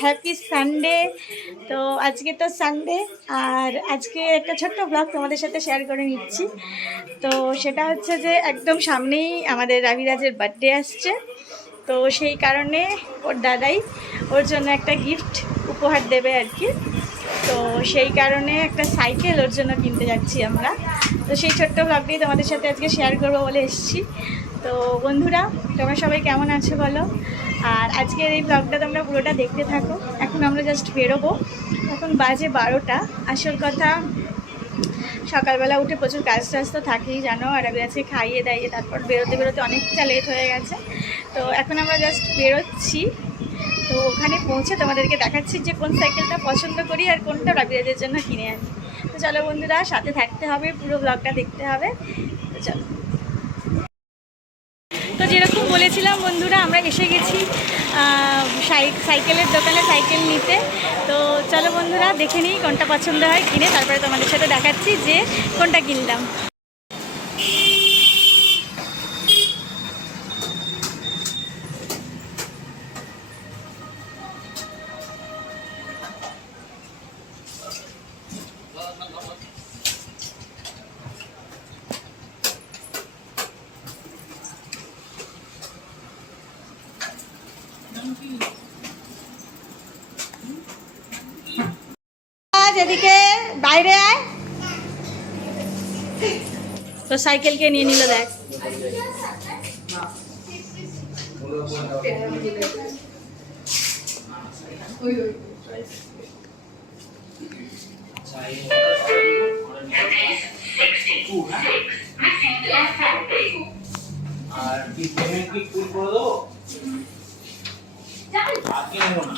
Happy Sunday. তো আজকে তো সানডে, আর আজকে একটা ছোট্ট ব্লগ তোমাদের সাথে শেয়ার করে নিচ্ছি। তো সেটা হচ্ছে যে একদম সামনেই আমাদের রাবিরাজের বার্থডে আসছে। তো সেই কারণে ওর দাদাই ওর জন্য একটা গিফট উপহার দেবে আর কি। তো সেই কারণে একটা সাইকেল ওর জন্য কিনতে যাচ্ছি আমরা। তো সেই ছোট্ট ব্লগটাই তোমাদের সাথে আজকে শেয়ার করবো বলে এসেছি। তো বন্ধুরা, তোমরা সবাই কেমন আছো বলো, আর আজকের এই ব্লগটা তোমরা পুরোটা দেখতে থাকো। এখন আমরা জাস্ট বেরোবো, এখন বাজে 12টা। আসল কথা, সকালবেলা উঠে প্রচুর কাজ টাজ তো থাকেই জানো, আর আমি আজকে খাইয়ে দাইয়ে তারপর বেরোতে বেরোতে অনেকটা লেট হয়ে গেছে। তো এখন আমরা জাস্ট বেরোচ্ছি। তো ওখানে পৌঁছে তোমাদেরকে দেখাচ্ছি যে কোন সাইকেলটা পছন্দ করি আর কোনটা রাবিরাজের জন্য কিনে আনি। তো চলো বন্ধুরা, সাথে থাকতে হবে, পুরো ব্লগটা দেখতে হবে। তো চলো। তো যেরকম বলেছিলাম বন্ধুরা, আমরা এসে গেছি সাইকেলের দোকানে সাইকেল নিতে। তো চলো বন্ধুরা, দেখে নিই কোনটা পছন্দ হয় কিনে, তারপরে তোমাদের সাথে দেখাচ্ছি যে কোনটা কিনলাম। এদিকে বাইরে আয়। তো সাইকেলকে নিয়ে নিল, দেখ। আর কি পেমেন্ট কি ফুল করে দেবো? আজকে নেবো না।